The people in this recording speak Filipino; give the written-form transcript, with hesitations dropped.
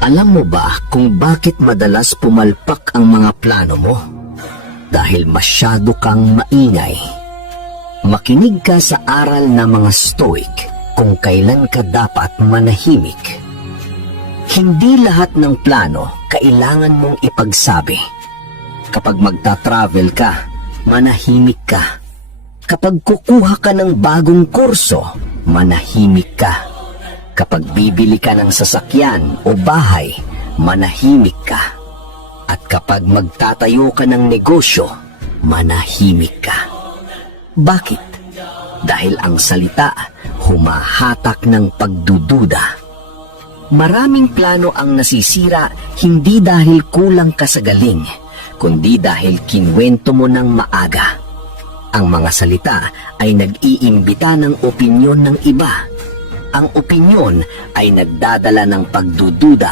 Alam mo ba kung bakit madalas pumalpak ang mga plano mo? Dahil masyado kang maingay. Makinig ka sa aral ng mga Stoic kung kailan ka dapat manahimik. Hindi lahat ng plano kailangan mong ipagsabi. Kapag magta-travel ka, manahimik ka. Kapag kukuha ka ng bagong kurso, manahimik ka. Kapag bibili ka ng sasakyan o bahay, manahimik ka. At kapag magtatayo ka ng negosyo, manahimik ka. Bakit? Dahil ang salita humahatak ng pagdududa. Maraming plano ang nasisira hindi dahil kulang ka sa galing, kundi dahil kinwento mo ng maaga. Ang mga salita ay nag-iimbita ng opinyon ng iba. Ang opinyon ay nagdadala ng pagdududa